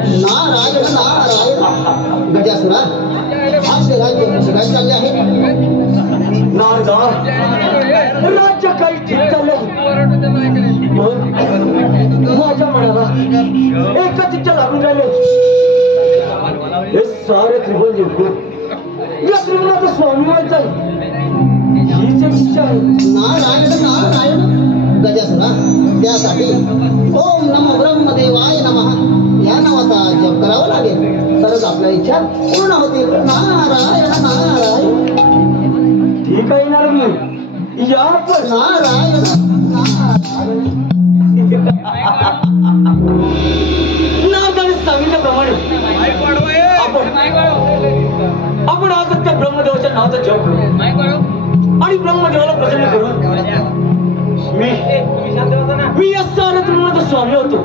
नारायण नारायण गजासुरा आपले राज्य कसे काय चालले आहे? नारदा राज्य काही ठीक चाललं माझ्या मनाला एकच इच्छा लागून राहिले हे सारे त्रिभुवन जिंकून या त्रिभुवनाचा स्वामी व्हायचा हीच एक इच्छा आहे. नारायण नारायण गजासुरा त्यासाठी ओम नमो ब्रह्मदेवाय नमः या नावाचा जप करावा लागेल तरच आपल्या इच्छा पूर्ण होतील. नारायण नारायण ठीक आहे ना मी या पण नारायण नारदाने सांगितल्याप्रमाणे आपण आज त्या ब्रह्मदेवाच्या नावाचा जप करू आणि ब्रह्मदेवाला प्रसन्न करू. मी या साऱ्या त्रिभुवनाचा स्वामी होतो.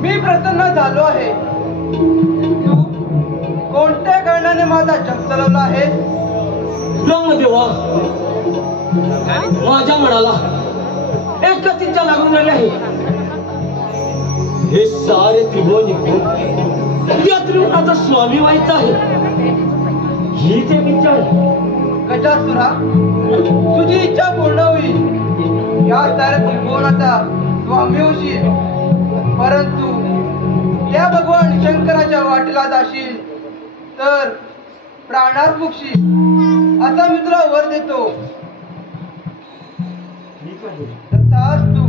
मी प्रसन्न झालो आहे. तू कोणत्या कारणाने माझा जप चालवला आहे? ब्रह्मदेवा माझ्या मनाला एकच इच्छा लागून राहिली आहे. हे सारे त्रिभुवन जिंकून या त्रिभुवनाचा स्वामी व्हायचा आहे हीच एक इच्छा आहे. गजासुरा तुझी इच्छा पूर्ण होईल. या साऱ्या त्रिभुवनाचा स्वामी होशील. परंतु त्या भगवान शंकराच्या वाटेला जाशील तर प्राणात मुक्षील असा मी तुला वर देतो. तथास्तु.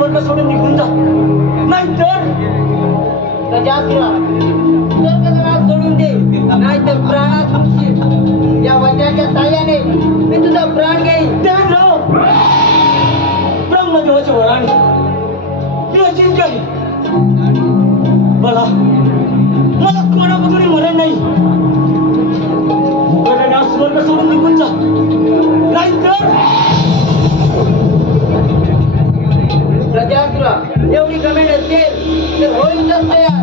स्वर्ग सोडून निघून जा, नाहीतर स्वर्गराज सोडून दे, नाहीतर प्राणात मुक्षील. या वज्राच्या साह्याने मी तुझा प्राण घेईन. ब्रह्मदेवाचे वराने मी अजिंक्य आहे. मला कोणाबद्दल मरण नाही. स्वर्ग सोडून निघून जा, नाहीतर प्रजासुरा एवढी कमेंट असेल तर होईल तयार.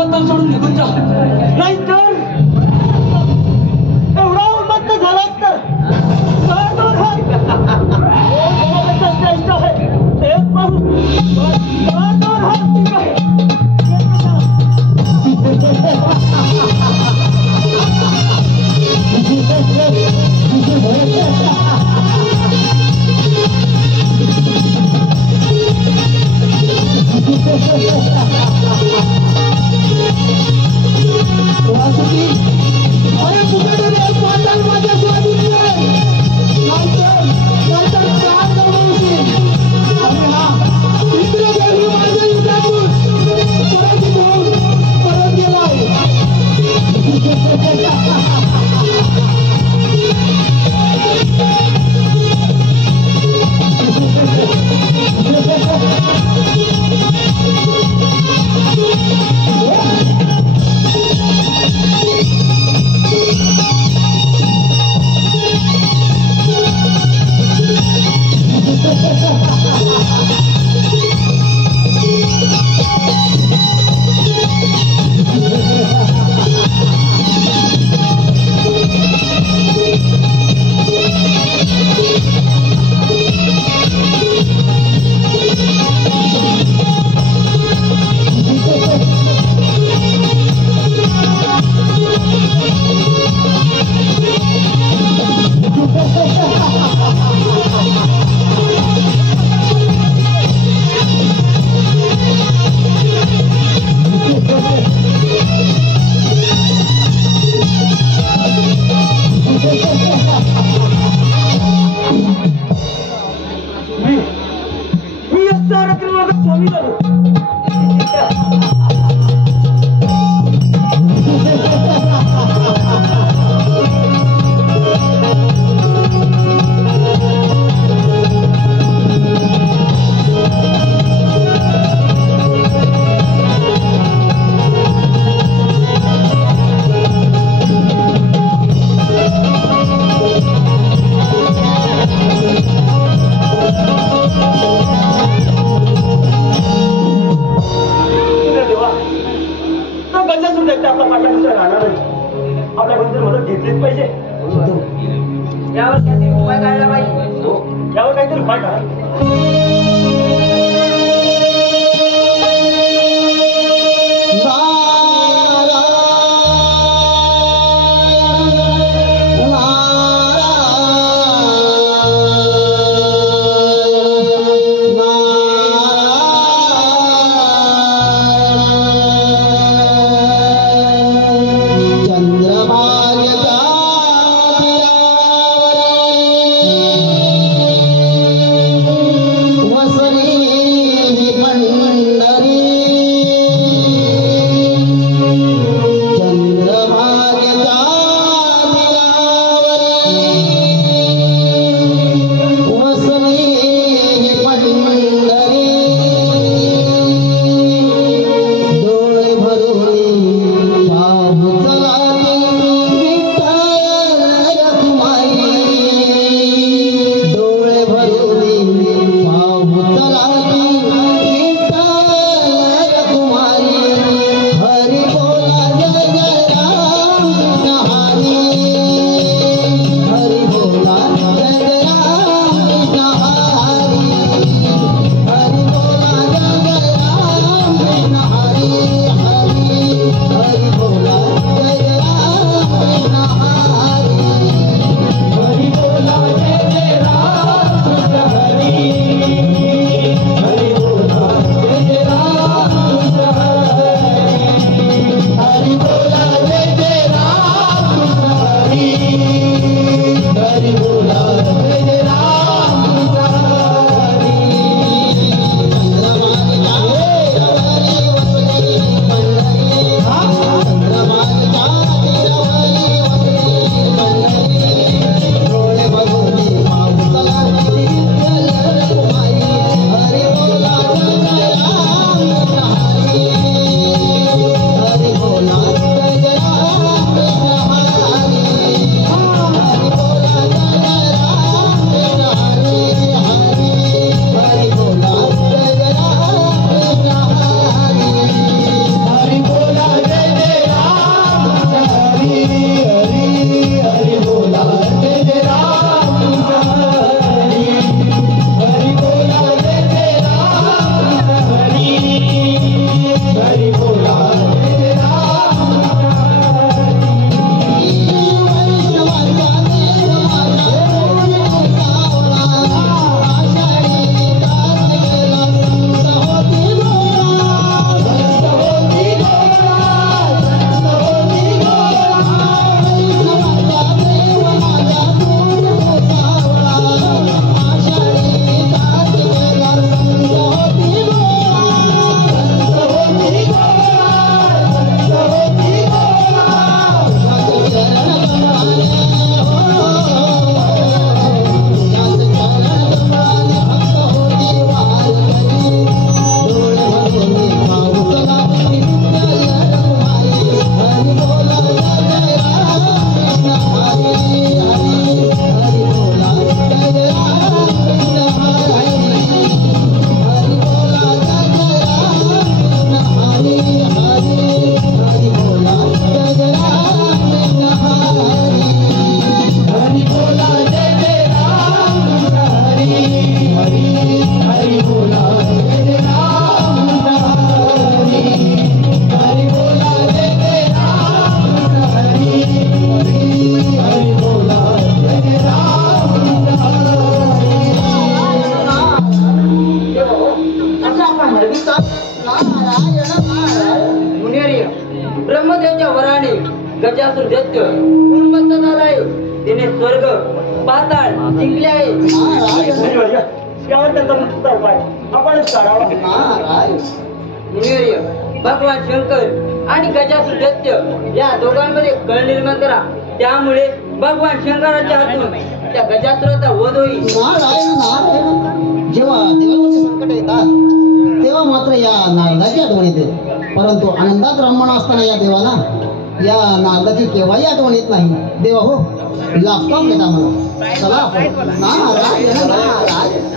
पत्ता सोडून निघून जा, नाहीतर एवढा उन्मत्त झालास तर दोन हात श्रेष्ठ आहे ते पाहू. दोन हात ठीक आहे. वासुकी, अरे पुढे पाटाल माझ्या स्वाधीन आहे. नंतर काय करशील? अरे हा इकडे गेली माझ्या युद्धातून परत घेऊन परत गेलाय. मी असं रत्नाचा स्वामी झालो. आपला पाठ्यानुसार राहणार नाही. आपल्याकडून मदत घेतलीच पाहिजे. यावर काहीतरी उपाय काढला पाहिजे. यावर काहीतरी उपाय काढा. वसने बळाने गजासुर दैत्य उन्मत्त झालाय. तिने स्वर्ग पाताळ जिंकले आहे. महाराज त्यावर त्यांचा मृत्यूचा उपाय आपणच काढावा. महाराज मुनिवर्य, भगवान शंकर आणि गजासुर दैत्य या दोघांमध्ये कळ निर्माण करा. त्यामुळे भगवान शंकराच्या हातून त्या गजासुराचा वध होईल. नारायण जेव्हा देवावरचे संकट येतात तेव्हा मात्र या नारदाची आठवण येते. परंतु आनंदात रममाण असताना या देवाला या नारदाची केव्हाही आठवण येत नाही. देवा हो लागतो घेता मला. चला आपण. नारायण नारायण.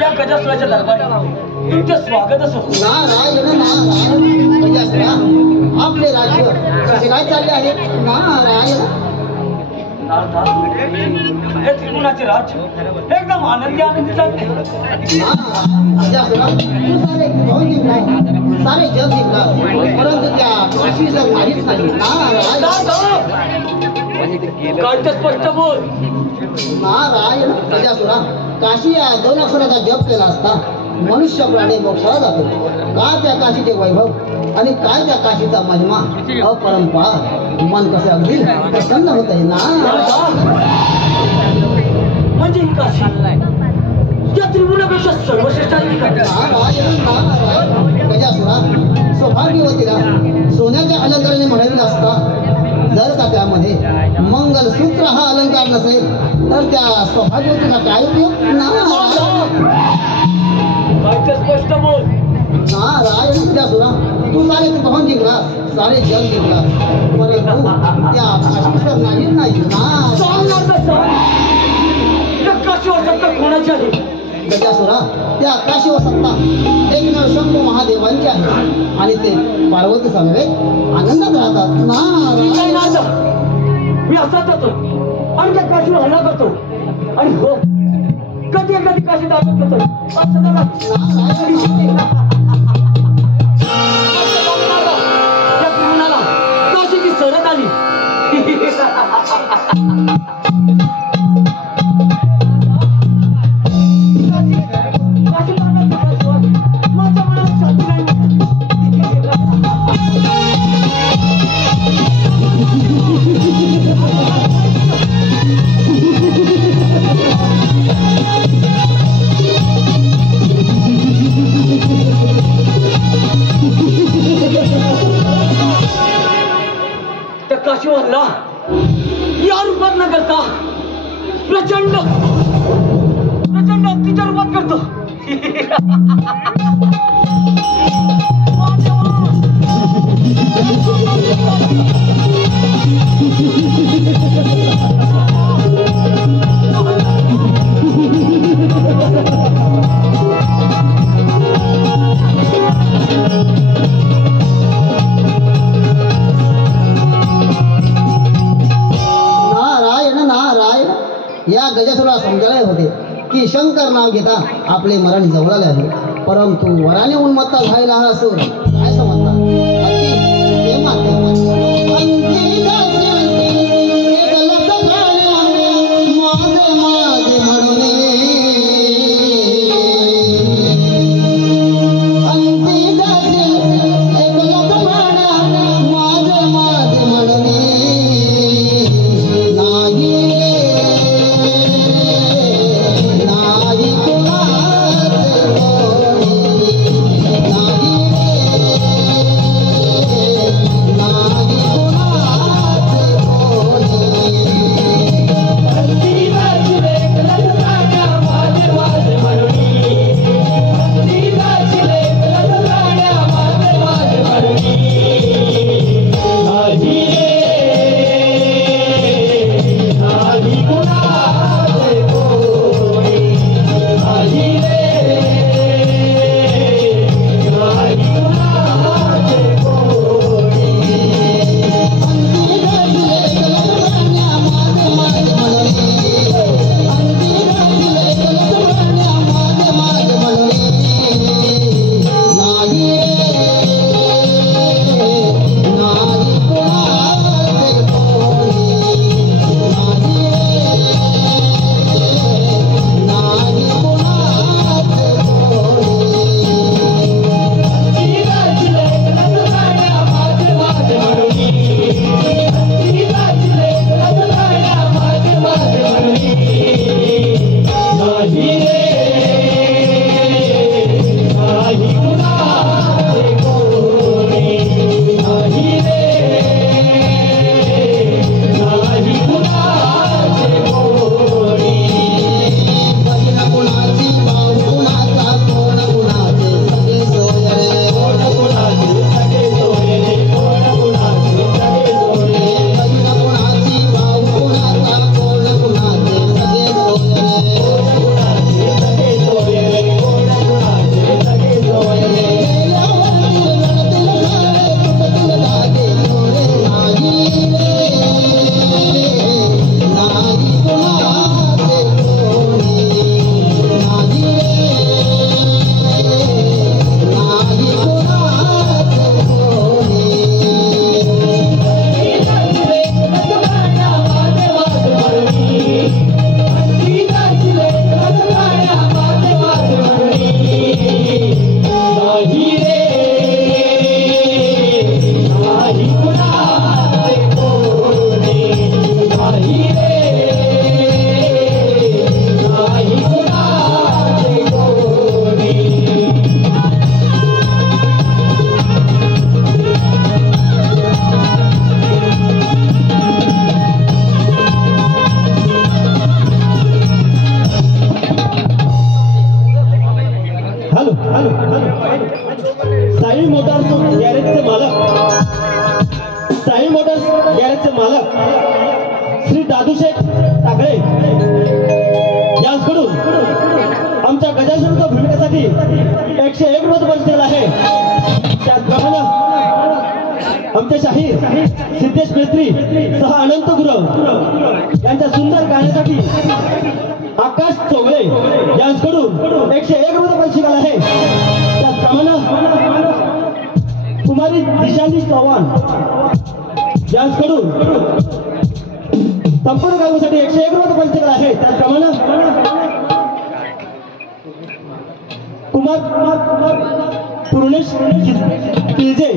या गजासुराच्या दरबारी तुमचे स्वागत असो. नारायण नारायण. गजासुरा, आपले राज्य कसे काय चालले आहे? नारायण. हे त्रिभुवनाचे राज्य एकदम आनंदी आनंदी चालते. गजासुरा, तू सारे घेऊन जिंकलाय, सारे जग जिंकला, परंतु त्या काशीचा माहीत नाही. काय ते स्पष्ट बोल. नारायण. गजासुरा, काशी या 2 अक्षराचा जप केला असता मनुष्य प्राणी मोक्षाला जातो. का त्या काशीचे वैभव आणि काय त्या काशीचा महिमा अपरंपार. मन कसं अगदी प्रसन्न होत आहे. म्हणजे ही काशी या त्रिभुवनापेक्षा सर्वश्रेष्ठ आहे का? गजासुरा, सौभाग्यवतीला सोन्याच्या अलंकाराने म्हणलेला असता जर का त्यामध्ये मंगलसूत्र हा अलंकार नसेल तर त्या सौभाग्यवतीला काय उपयोग? काय ते स्पष्ट बोल. नारायण. गजासुरा, तू सारे त्रिभुवन जिंकलास, सारे जग जिंकलास, परंतु त्या काशीचा नाही. कोणाची आहे? गजासुरा, त्या आकाशी व सत्ता एकमेव शंभू महादेवांची आहे आणि ते पार्वती समवेत आनंदात राहतात. मी काही नारायण. नाही जात. मी असाच जातो आणि त्या काशीला हल्ला करतो आणि हो कधी एखादी काशी दाखवत होतो असं त्याला त्या त्रिभुवनाला काशीची सरत आली. माझ्या मनात शांती नाही. त्या काशीवरला या रूपात न करता प्रचंड प्रचंड हत्तीच्या रूपात करतो. नारायण नारायण. या गजासुराला समजायला होते की शंकर नाव घेता आपले मरण जवळ आले आहे, परंतु वराने उन्मत्ता झालेला हा असुर काय समजता? अति तेव्हा तेव्हा अंती जाते एक लख प्राण्या माझे माझे म्हणून अंती जाते एक लख प्राण्या माझे माझे म्हणून नाही नाही कोणाचे कोणी नाही साई मोटार्स गॅरेजचे मालक साई मोटार्स गॅरेजचे मालक श्री दादूशेठ टाकळे यांकडून आमचे शाहीर सिद्धेश मेत्री सह अनंत गुरव यांच्या सुंदर गाण्यासाठी आकाश चोगळे यांच्याकडून 101 रुपये बक्षीस आहे. त्याचप्रमाणे कुमारी दिशांनी चव्हाण यांच्याकडून संपूर्ण गावासाठी 101 रुपये बक्षीस आहे. त्याचप्रमाणे कुमार पूर्णेश पिल्जे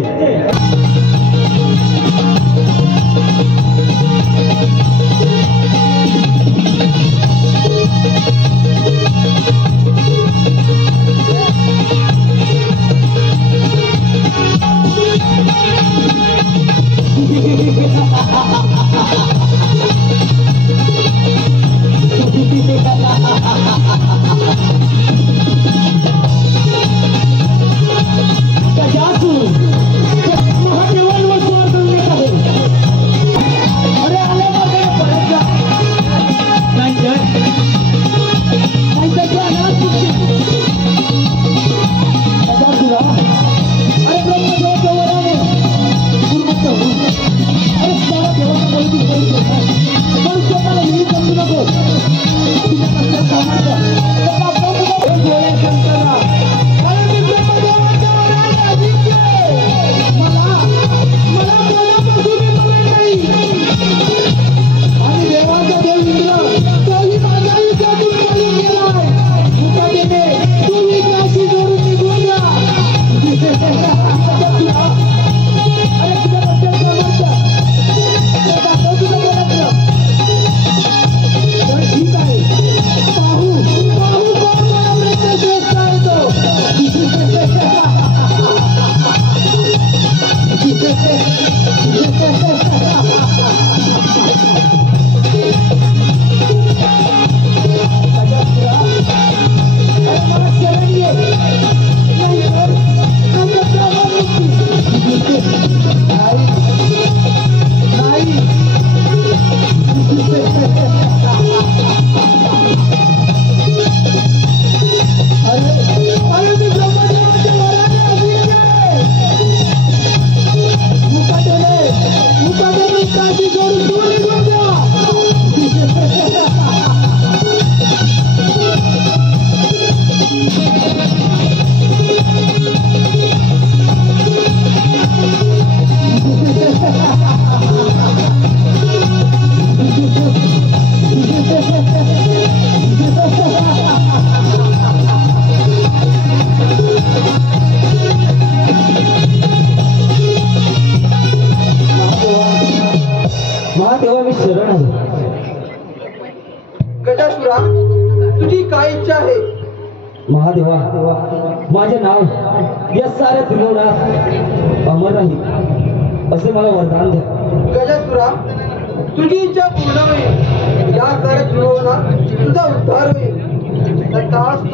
महादेवा मी शरण आहे. गजासुरा तुझी काय इच्छा आहे? महादेवा माझे नाव या साऱ्या त्रिभुवनात अमर राहील असे मला वरदान द्या. गजासुरा तुझी इच्छा पूर्ण होईल. या साऱ्या त्रिभुवनात तुझा उद्धार होईल. तथास्तु.